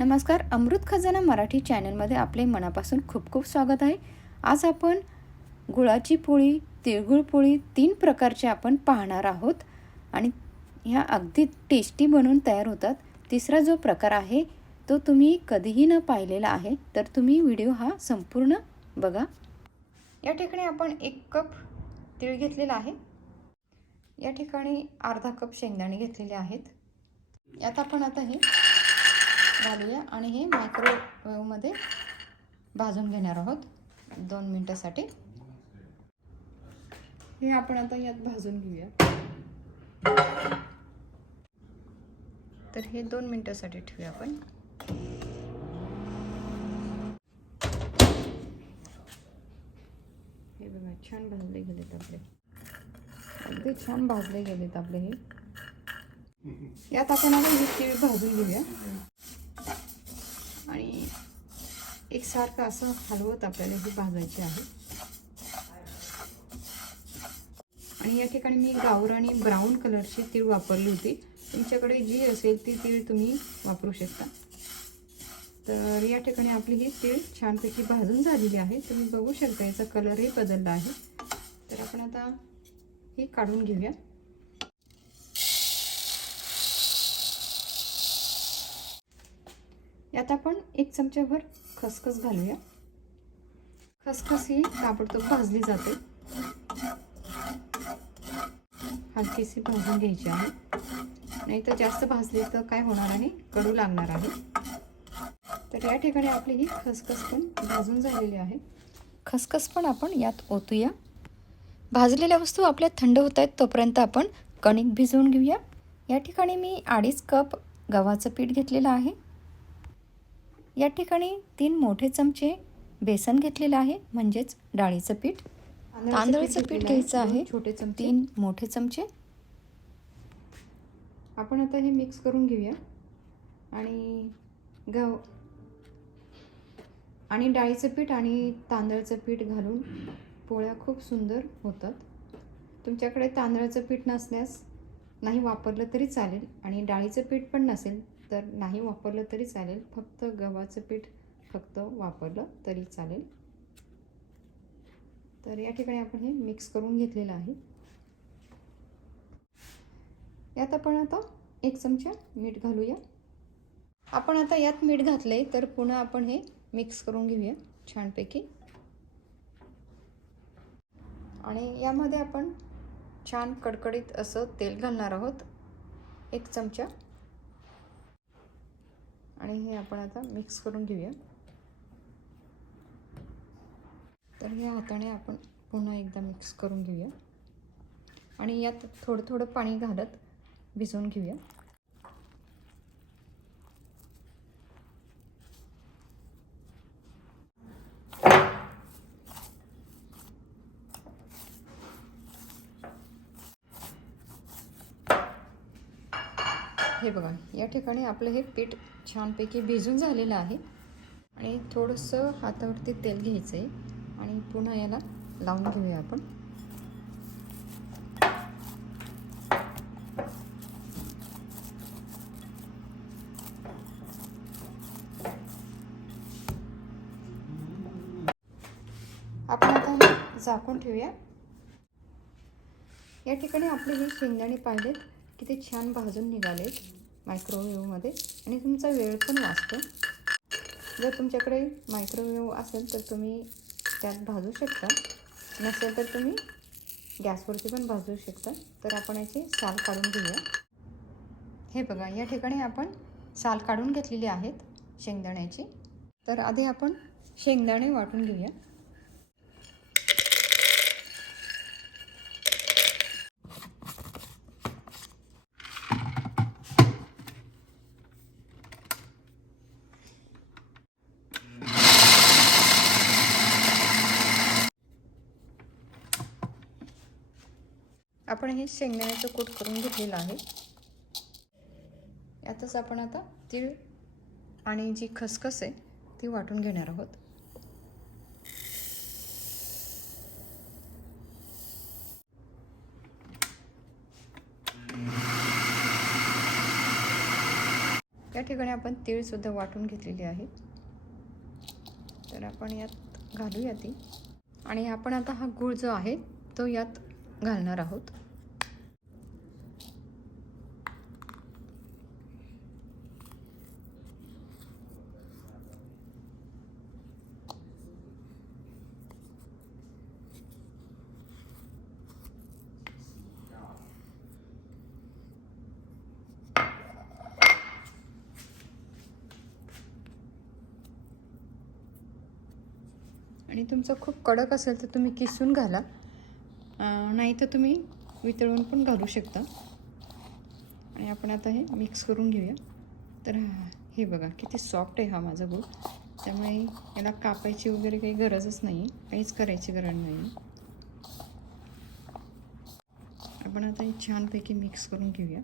नमस्कार अमृत खजाना मराठी चॅनलमध्ये आपले मनापासून खूप खूप स्वागत आहे. आज आपण गुळाची पोळी तिळगुळ पोळी तीन प्रकारचे आपण पाहणार आहोत आणि ह्या अगदी टेस्टी बनून तयार होतात. तिसरा जो प्रकार आहे तो तुम्ही कधीही न पाहिलेला आहे तर तुम्ही व्हिडिओ हा संपूर्ण बघा. या ठिकाणी आपण एक कप तीळ घेतलेला आहे. या ठिकाणी अर्धा कप शेंगदाणे घेतलेले आहेत. यात आपण आता हे घालूया आणि हे मायक्रोवेव्हमध्ये भाजून घेणार आहोत. दोन मिनटासाठी. हे आपण आता यात भाजून घेऊया. तर हे दोन मिनटासाठी ठेवूया आपण. हे बघा छान भाजले गेलेत आपले. अगदी छान भाजले गेलेत आपले हे. यात आपण आता हे भाजून घेऊया आणि एकसारखं असं हलवत आपल्याला हे भाजायचे आहे. आणि या ठिकाणी मी गावरानी ब्राऊन कलरची तीळ वापरली होती. तुमच्याकडे जी असेल ती तीळ तुम्ही वापरू शकता. तर या ठिकाणी आपली ही तीळ छानपैकी भाजून झालेली आहे. तुम्ही बघू शकता याचा कलरही बदलला आहे. तर आपण आता ही काढून घेऊया. यात आपण एक चमच्याभर खसखस घालूया. खसखस ही ताबडतोब भाजली जाते. हलकीशी भाजून घ्यायची आहे. नाही तर जास्त भाजली तर काय होणार आहे? कडू लागणार आहे. तर या ठिकाणी आपली ही खसखस पण भाजून झालेली आहे. खसखस पण आपण यात ओतूया. भाजलेल्या वस्तू आपल्या थंड होत आहेत तोपर्यंत आपण कणिक भिजवून घेऊया. या ठिकाणी मी अडीच कप गव्हाचं पीठ घेतलेलं आहे. या ठिकाणी तीन मोठे चमचे बेसन घेतलेलं आहे म्हणजेच डाळीचं पीठ. तांदळाचं पीठ घ्यायचं आहे. छोटे चमचे. तीन मोठे चमचे. आपण आता हे मिक्स करून घेऊया. आणि गव आणि डाळीचं पीठ आणि तांदळाचं पीठ घालून पोळ्या खूप सुंदर होतात. तुमच्याकडे तांदळाचं पीठ नसल्यास नाही वापरलं तरी चालेल आणि डाळीचं पीठ पण नसेल तर नाही वापरलं तरी चालेल. फक्त गव्हाचं पीठ फक्त वापरलं तरी चालेल. तर या ठिकाणी आपण हे मिक्स करून घेतलेलं आहे. यात आपण आता एक चमचा मीठ घालूया. आपण आता यात मीठ घातले तर पुन्हा आपण हे मिक्स करून घेऊया छानपैकी. आणि यामध्ये आपण छान कडकडीत असं तेल घालणार आहोत. एक चमचा आणि हे आपण आता मिक्स करून घेऊया तर हे हाताने आपण पुन्हा एकदा मिक्स करून घेऊया आणि यात थोडं थोडं पाणी घालत भिजवून घेऊया हे बघा या ठिकाणी आपलं हे पीठ छानपैकी भिजून झालेलं आहे. आणि थोडंसं हातावरती तेल घ्यायचं आहे आणि पुन्हा याला लावून घेऊया आपण. आपण आता हे झाकून ठेवूया. या ठिकाणी आपले हे शेंगदाणे पाहिलेत की ते छान भाजून निघालेत. मायक्रोवेव्हमध्ये आणि तुमचा वेळ पण वाचतो. जर तुमच्याकडे मायक्रोवेव्ह असेल तर तुम्ही त्यात भाजू शकता. नसेल तर तुम्ही गॅसवरती पण भाजू शकता. तर आपण याचे साल काढून घेऊया. हे बघा या ठिकाणी आपण साल काढून घेतलेली आहेत शेंगदाण्याची. तर आधी आपण शेंगदाणे वाटून घेऊया. आपण शेंगदाण्याचं कूट करून घेतलेलं आहे. यातच आपण आता तीळ आणि जी खसखस आहे ती वाटून घेणार आहोत. त्या ठिकाणी आपण तीळसुद्धा वाटून घेतलेली आहे. तर आपण यात घालूया ती. आणि आपण आता हा गूळ जो आहे तो यात घालणार आहोत. तुमचं खूप कडक असेल तर तुम्ही किसून घाला. नाही तर तुम्ही वितळून पण घालू शकता. आणि आपण आता हे मिक्स करून घेऊया. तर हे बघा किती सॉफ्ट आहे हा माझा गूळ. त्यामुळे याला कापायची वगैरे काही गरजच नाही काहीच करायची गरज नाही आपण आता हे छानपैकी मिक्स करून घेऊया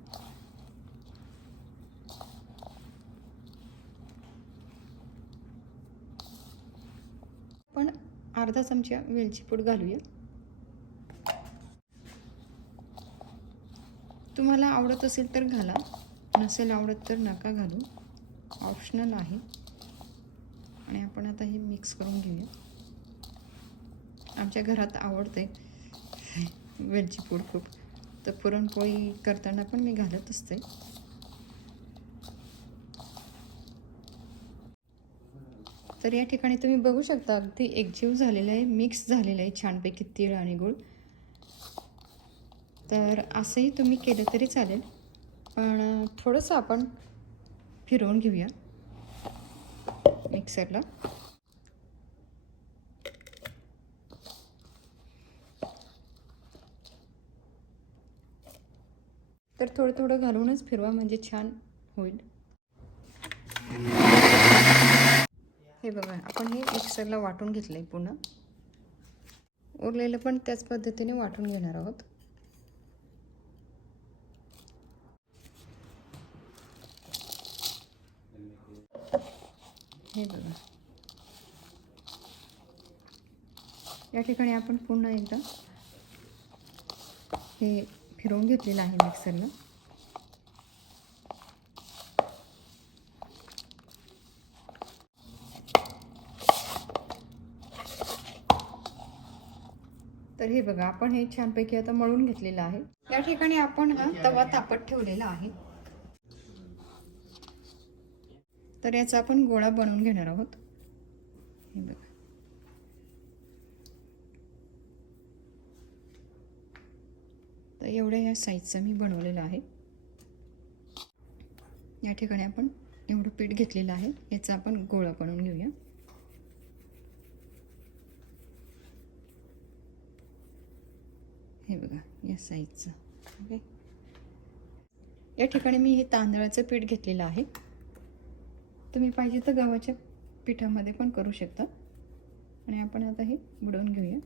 पण अर्धा चमचा वेलची पूड घालूया. तुम्हाला आवडत असेल तर घाला नसेल आवडत तर नका घालू. ऑप्शनल आहे. आणि आपण आता हे मिक्स करून घेऊया. आमच्या घरात आवडते वेलची पूड खूप. तर पुरणपोळी करताना पण मी घालत असते. तर या ठिकाणी तुम्ही बघू शकता अगदी एकजीव झालेलं आहे मिक्स झालेलं आहे छानपैकी तीळ आणि गूळ. तर असंही तुम्ही केलं तरी चालेल पण थोडंसं आपण फिरवून घेऊया मिक्सरला. तर थोडं थोडं घालूनच फिरवा म्हणजे छान होईल. हे बघा आपण हे मिक्सरला वाटून घेतलं आहे पुन्हा उरलेलं पण त्याच पद्धतीने वाटून घेणार आहोत. हे बघा. या ठिकाणी आपण पुन्हा एकदा हे फिरवून घेतलेलं आहे मिक्सरला. तर हे बघा आपण हे छानपैकी आता मळून घेतलेलं आहे. या ठिकाणी आपण तवा तापत ठेवलेला आहे. तर याचा आपण गोळा बनवून घेणार आहोत. हे बघा. तर एवढ्या ह्या साईजचा मी बनवलेला आहे. या ठिकाणी आपण एवढं पीठ घेतलेलं आहे. याचा आपण गोळा बनवून घेऊया हे बघा या साईजचं ओके या ठिकाणी मी हे तांदळाचं पीठ घेतलेलं आहे. तुम्ही पाहिजे तर गव्हाच्या पिठामध्ये पण करू शकता. आणि आपण आता हे बुडवून घेऊया.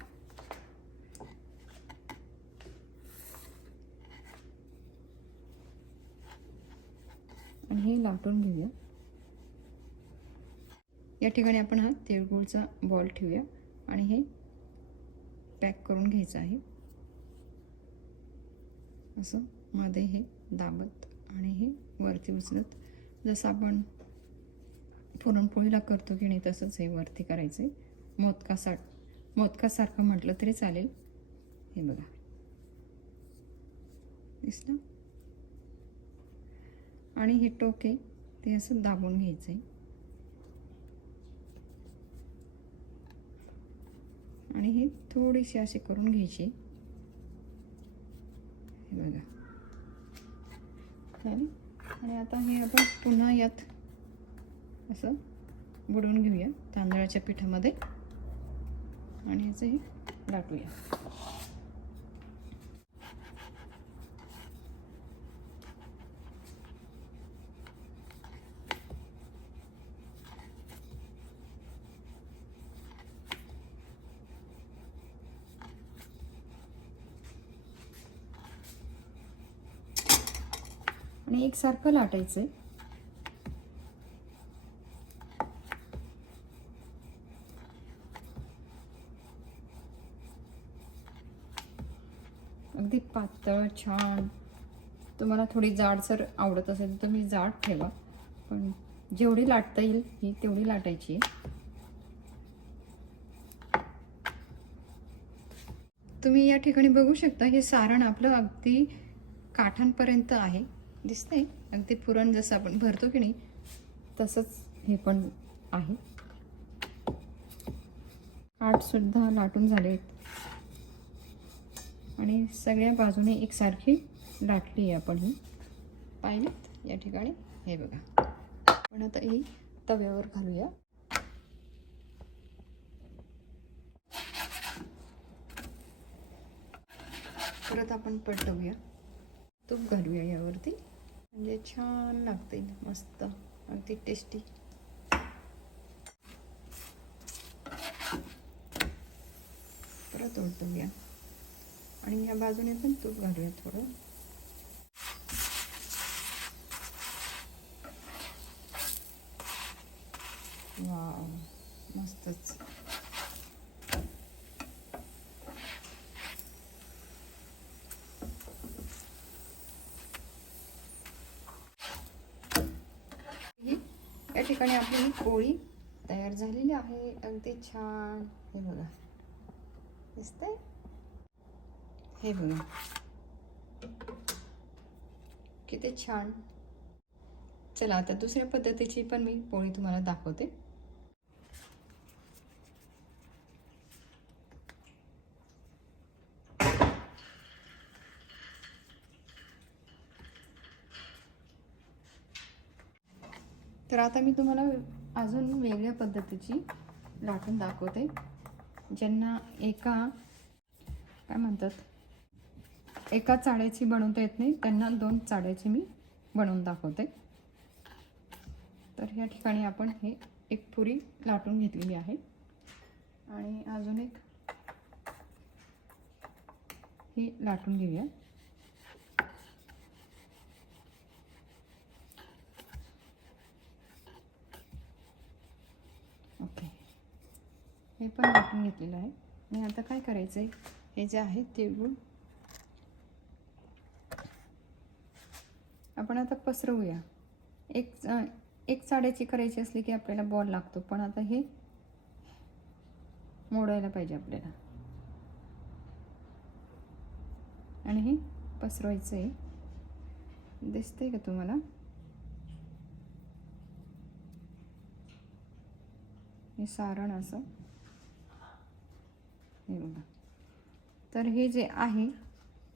आणि हे लाटून घेऊया. या ठिकाणी आपण हा तिळगुळचा बॉल ठेवूया. आणि हे पॅक करून घ्यायचं आहे. असं मध्ये हे दाबत आणि हे वरती उचलत. जसं आपण पुरणपोळीला करतो की नाही तसंच हे वरती करायचं आहे मोदकासा मोदकासारखं म्हटलं तरी चालेल. हे बघा. दिसलं? आणि हे टोके ते असं दाबून घ्यायचं आहे आणि हे थोडीशी असे करून घ्यायची. हे बघा. चालेल आणि आता हे आपण पुन्हा यात असं बुडवून घेऊया तांदळाच्या पिठामध्ये. आणि याचंही लाटूया. आणि एकसारखं लाटायचं आहे अगदी पातळ छान. तुम्हाला थोडी जाड जर आवडत असेल तर तुम्ही जाड ठेवा. पण जेवढी लाटता येईल ही तेवढी लाटायची आहे. तुम्ही या ठिकाणी बघू शकता हे सारण आपलं अगदी काठांपर्यंत आहे. दिसतंय. अगदी पुरण जसं आपण भरतो की नाही तसंच हे पण आहे. आठसुद्धा लाटून झाले आहेत. आणि सगळ्या बाजूने एकसारखी लाटली आहे आपण ही. पाहिलेत? या ठिकाणी? हे बघा. आपण आता ही तव्यावर घालूया. परत आपण पलटवूया. तूप घालूया यावरती. म्हणजे छान लागते मस्त. अगदी टेस्टी परत ओळतूया आणि या बाजूने पण तूप घालूया थोडं. वाव मस्तच ही या ठिकाणी आपली ही पोळी तयार झालेली आहे अगदी छान हे बघा. दिसतंय? हे बघा. किती छान. चला आता दुसऱ्या पद्धतीची पण मी पोळी तुम्हाला दाखवते. तर आता मी तुम्हाला अजून वेगळ्या पद्धतीची लाटून दाखवते. ज्यांना एका काय म्हणतात? एका चाळ्याची बनवता येत नाही त्यांना दोन चाळ्याची मी बनवून दाखवते. तर या ठिकाणी आपण हे एक पुरी लाटून घेतलेली आहे. आणि अजून एक ही लाटून घेऊया ओके हे घेतलेलं आहे. आणि आता काय करायचं आहे हे जे आहे तिळगुळ आपण आता पसरवूया. एक एक साड्याची करायची असली की आपल्याला बॉल लागतो. पण आता हे मोडायला पाहिजे आपल्याला. आणि हे पसरवायचं आहे दिसतंय का तुम्हाला? हे सारण असं. हे बघा. तर हे जे आहे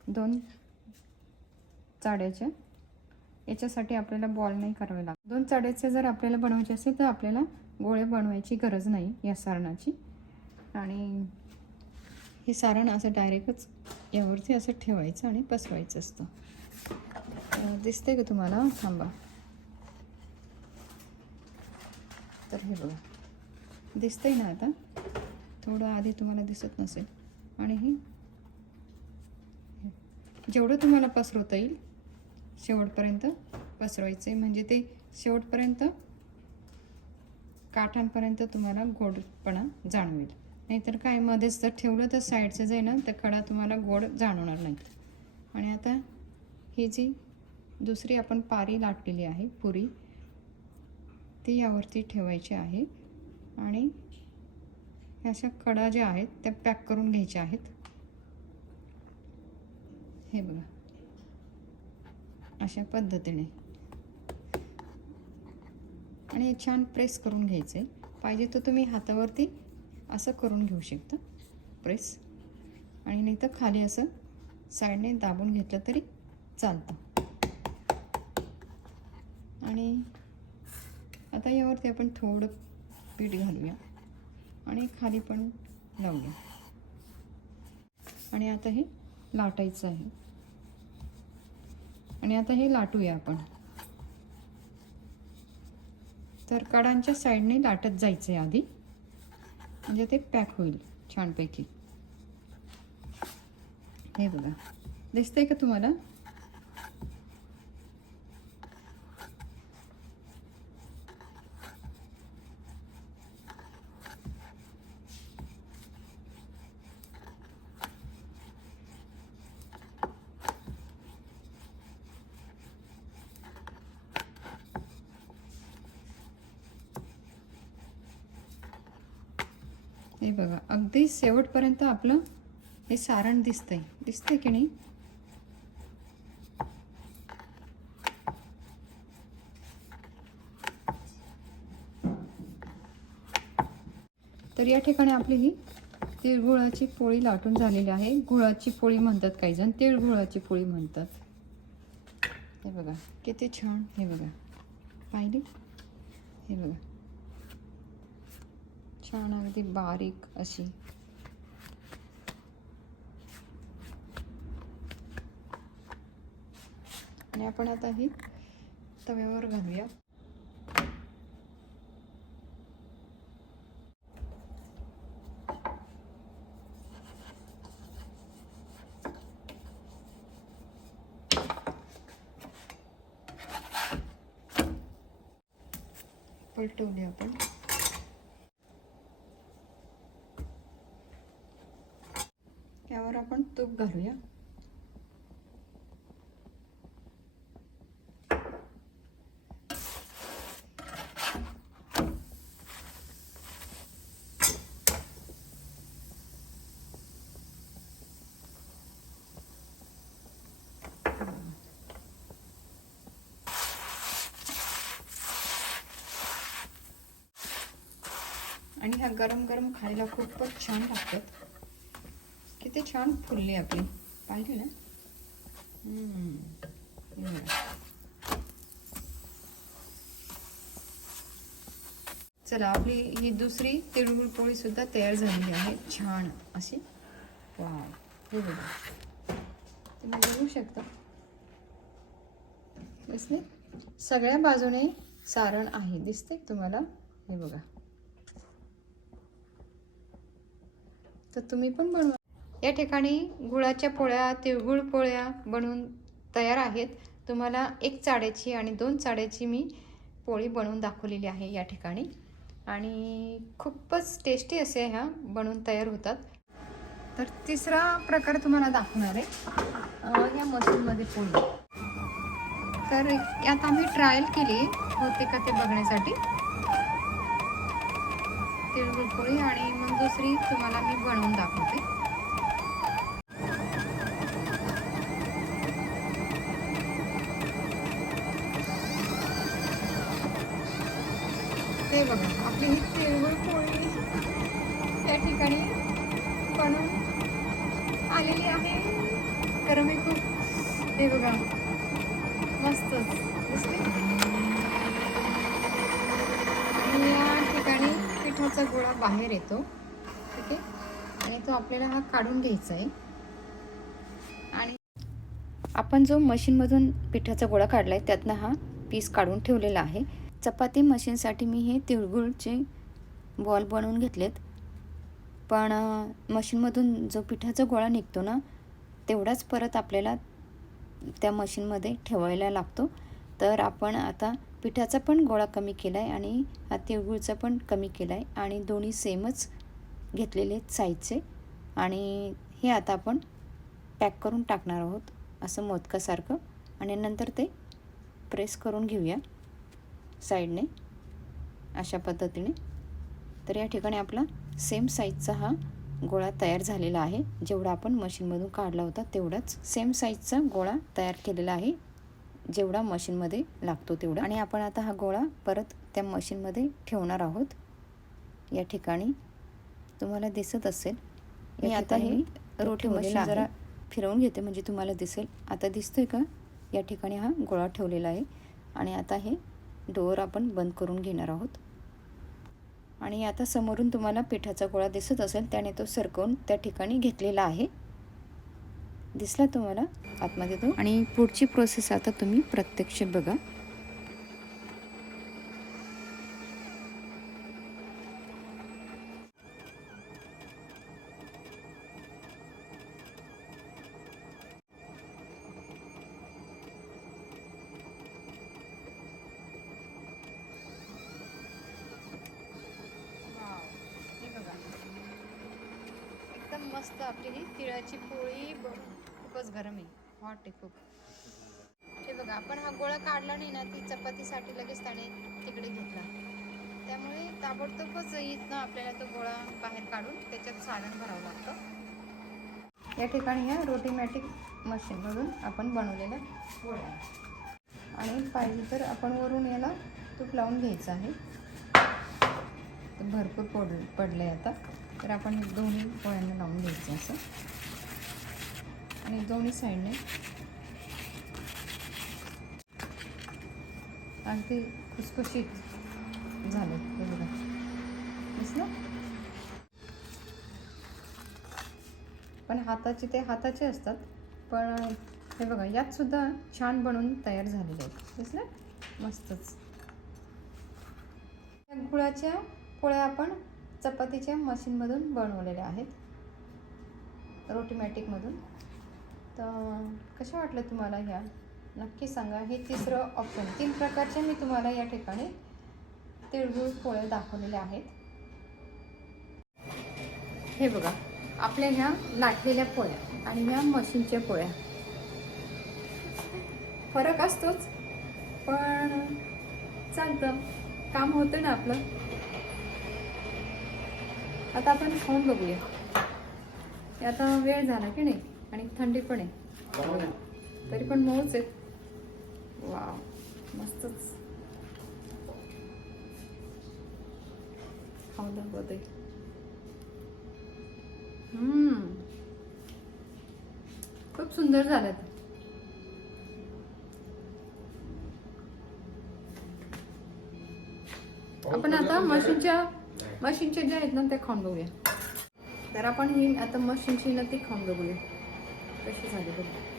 दोन चाड्याच्या याच्यासाठी आपल्याला बॉल नाही करावे लागत. दोन चाड्याचे जर आपल्याला बनवायचे असेल तर आपल्याला गोळे बनवायची गरज नाही या सारणाची. आणि हे सारण असं डायरेक्टच यावरती असं ठेवायचं आणि पसरवायचं असतं. दिसते का तुम्हाला? थांबा. तर हे बघा. दिसतंय ना आता? थोडं आधी तुम्हाला दिसत नसेल. आणि ही जेवढं तुम्हाला पसरवता येईल शेवटपर्यंत पसरवायचं आहे म्हणजे ते शेवटपर्यंत काठांपर्यंत तुम्हाला गोडपणा जाणवेल. नाहीतर काय मध्येच जर ठेवलं तर साईडचं जे ना तर कडा तुम्हाला गोड जाणवणार नाही. आणि आता ही जी दुसरी आपण पारी लाटलेली आहे पुरी ती यावरती ठेवायची आहे. आणि अशा कडा ज्या आहेत त्या पॅक करून घ्यायच्या आहेत. हे बघा. अशा पद्धतीने. आणि छान प्रेस करून घ्यायचं आहे पाहिजे तर तुम्ही हातावरती असं करून घेऊ शकता. प्रेस. आणि नाही तर खाली असं साईडने दाबून घेतलं तरी चालतं. आणि आता यावरती आपण थोडं पीठ घालूया. आणि खाली पण लावूया. आणि आता हे लाटायचं आहे. आणि आता हे लाटूया आपण. तर कडांच्या साईडने लाटत जायचं आहे आधी. म्हणजे ते पॅक होईल छानपैकी. हे बघा. दिसतंय का तुम्हाला? हे बघा अगदी शेवटपर्यंत आपलं हे सारण दिसतंय. दिसतंय की नाही? तर या ठिकाणी आपली ही तिळगुळाची पोळी लाटून झालेली आहे. गुळाची पोळी म्हणतात काही जण तिळगुळाची पोळी म्हणतात. हे बघा किती छान. हे बघा पाहिली? हे बघा. छान अगदी बारीक अशी. आणि आपण आता ही तव्यावर घालूया. पलटवली आपण यावर आपण तूप घालूया. आणि ह्या गरम गरम खायला खूपच छान लागतात. किती छान फुलली आपली. पाहिजे ना. चला आपली ही दुसरी तिळगुळ पोळी सुद्धा तयार झालेली आहे. छान. अशी. वा हे बघा. तुम्ही बघू शकता. दिसले सगळ्या बाजूने सारण आहे. दिसते तुम्हाला? हे बघा. तर तुम्ही पण बनवा. या ठिकाणी गुळाच्या पोळ्या तिळगुळ पोळ्या बनवून तयार आहेत. तुम्हाला एक चाड्याची आणि दोन चाड्याची मी पोळी बनवून दाखवलेली आहे या ठिकाणी. आणि खूपच टेस्टी असे ह्या बनवून तयार होतात. तर तिसरा प्रकार तुम्हाला दाखवणार आहे या मशीनमध्ये पोळी. तर यात आम्ही ट्रायल केली होते का ते बघण्यासाठी. तिळगुळ पोळी आणि मग दुसरी तुम्हाला मी बनवून दाखवते. त्या ठिकाणी बनवून आलेली आहे. तर मी खूप हे बघा मस्तच दिसते. आणि या ठिकाणी पिठाचा गोळा बाहेर येतो. ठीक आहे? आणि तो आपल्याला हा काढून घ्यायचा आहे. आणि आपण जो मशीनमधून पिठाचा गोळा काढला आहे त्यातनं हा पीस काढून ठेवलेला आहे. चपाती मशीनसाठी मी हे तिळगुळचे बॉल बनवून घेतलेत. पण मशीनमधून जो पिठाचा गोळा निघतो ना तेवढाच परत आपल्याला त्या मशीनमध्ये ठेवायला लागतो. तर आपण आता पिठाचा पण गोळा कमी केला आहे आणि हा तिळगुळचा पण कमी केला आहे आणि दोन्ही सेमच घेतलेले आहेत साईजचे. आणि हे आता आपण पॅक करून टाकणार आहोत असं मोदकासारखं. आणि नंतर ते प्रेस करून घेऊया साईडने अशा पद्धतीने. तर या ठिकाणी आपला सेम साईजचा हा गोळा तयार झालेला आहे. जेवढा आपण मशीनमधून काढला होता तेवढाच सेम साईजचा गोळा तयार केलेला आहे. जेवढा मशीनमध्ये लागतो तेवढा. आणि आपण आता हा गोळा परत त्या मशीनमध्ये ठेवणार आहोत. या ठिकाणी तुम्हाला दिसत असेल. मी आता हे रोटी मशीन जरा फिरवून घेते म्हणजे तुम्हाला दिसेल. आता दिसतोय का? या ठिकाणी हा गोळा ठेवलेला आहे. आणि आता हे डोअर आपण बंद करून घेणार आहोत. आणि आता समोरून तुम्हाला पिठाचा गोळा दिसत असेल त्याने तो सरकवून त्या ठिकाणी घेतलेला आहे. दिसला तुम्हाला आतमध्ये तो? आणि पुढची प्रोसेस आता तुम्ही प्रत्यक्ष बघा हे बघा एकदम मस्त आपली ही तिळाची पोळी ब- खूपच गरम आहे हॉट आहे खूप हे बघा आपण हा गोळा काढला नाही ना ती चपातीसाठी लगेच त्याने तिकडे घेतला. त्यामुळे ताबडतोबच इथनं आपल्याला तो गोळा बाहेर काढून त्याच्यात सारण भरावं लागतं. या ठिकाणी या रोटीमॅटिक मशीनमधून आपण बनवलेल्या गोळ्या आणि पाहिजे तर आपण वरून याला तूप लावून घ्यायचं आहे. तर भरपूर पड पडलं आहे आता. तर आपण दोन्ही पोळ्यांना लावून घ्यायचं असं. आणि दोन्ही साईडने अगदी खुसखुशीत झालं हे बघा दिसलं पण हाताचे ते हाताचे असतात पण हे बघा यात सुद्धा छान बनून तयार झालेले आहेत. दिसलं मस्तच. या गुळाच्या पोळ्या आपण चपातीच्या मशीनमधून बनवलेल्या आहेत. रोटीमॅटिकमधून. तर कशा वाटलं तुम्हाला ह्या नक्की सांगा. हे तिसरं ऑप्शन तीन प्रकारचे मी तुम्हाला या ठिकाणी तिळगुळ पोळ्या दाखवलेल्या आहेत. हे बघा. आपल्या ह्या लाटलेल्या पोळ्या आणि ह्या मशीनच्या पोळ्या. फरक असतोच. पण चालतं. काम होतं ना आपलं. आता आपण खाऊन बघूया. आता वेळ झाला की नाही? आणि थंडी पण आहे. तरी पण मऊच आहेत वाव मस्तच दाखवते हम्म खूप सुंदर झाल्यात आपण आता मशीनच्या मशीनच्या ज्या आहेत ना त्या खाऊन बघूया तर आपण ही आता मशीनची ना ती खाऊन बघूया कशी झाली बघ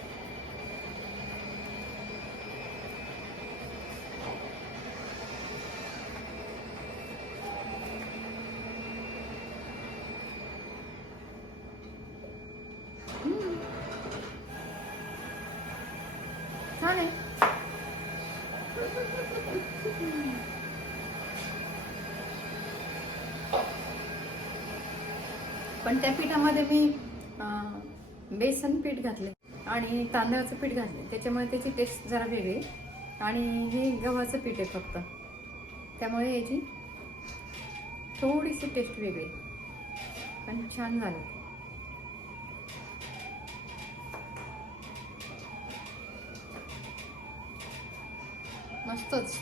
छान आहे पण त्या पिठामध्ये मी बेसन पीठ घातले आणि तांदळाचं पीठ घातले. त्याच्यामुळे त्याची टेस्ट जरा वेगळी आणि हे गव्हाचं पीठ आहे फक्त. त्यामुळे याची थोडीशी टेस्ट वेगळी पण छान झाली. मस्तच